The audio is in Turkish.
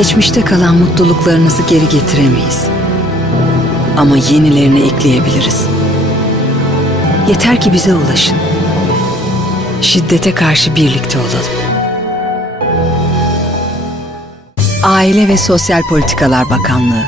Geçmişte kalan mutluluklarınızı geri getiremeyiz. Ama yenilerini ekleyebiliriz. Yeter ki bize ulaşın. Şiddete karşı birlikte olalım. Aile ve Sosyal Politikalar Bakanlığı